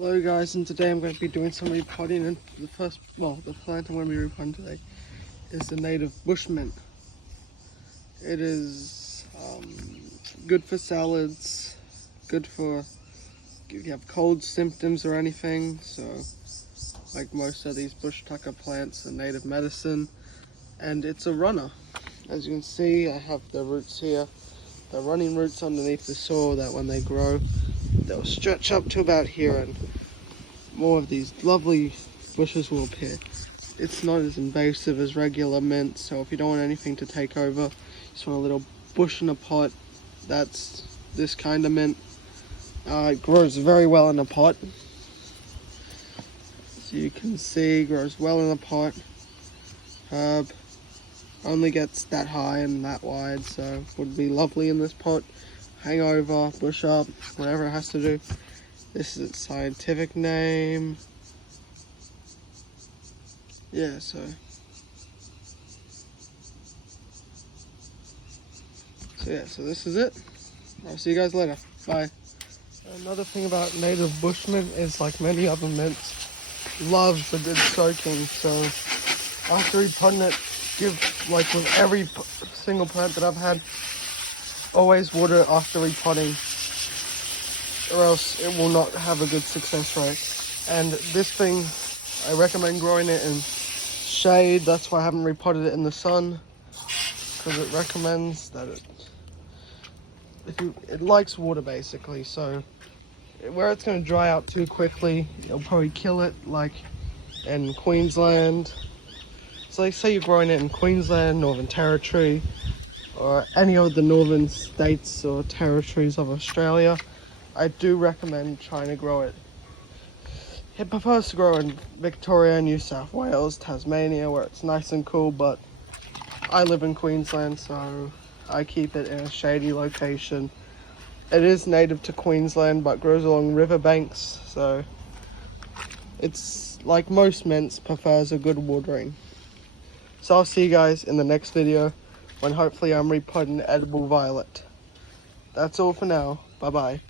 Hello guys, and today I'm going to be doing some repotting, and the plant I'm going to be repotting today is the native bush mint. It is good for salads, good for if you have cold symptoms or anything. So like most of these bush tucker plants are native medicine, and it's a runner. As you can see, I have the roots here. The running roots underneath the soil that when they grow, they'll stretch up to about here, and more of these lovely bushes will appear. It's not as invasive as regular mint, so if you don't want anything to take over, just want a little bush in a pot, that's this kind of mint. It grows very well in a pot. So you can see, grows well in a pot. Herb only gets that high and that wide, so would be lovely in this pot. Hang over, bush up, whatever it has to do. This is its scientific name. Yeah, so this is it. I'll see you guys later. Bye. Another thing about native bush mint is, like many other mints, loves a good soaking. So after repotting it, give, like with every single plant that I've had, always water after repotting, or else it will not have a good success rate. And this thing, I recommend growing it in shade. That's why I haven't repotted it in the sun, because it recommends that it likes water basically. So where it's going to dry out too quickly, it'll probably kill it, like in Queensland. So like say you're growing it in Queensland, Northern Territory, or any of the northern states or territories of Australia, I do recommend trying to grow it. It prefers to grow in Victoria, New South Wales, Tasmania, where it's nice and cool, but I live in Queensland, so I keep it in a shady location. It is native to Queensland, but grows along riverbanks, so it's like most mints, prefers a good watering. So I'll see you guys in the next video, when hopefully I'm repotting edible violet. That's all for now. Bye bye.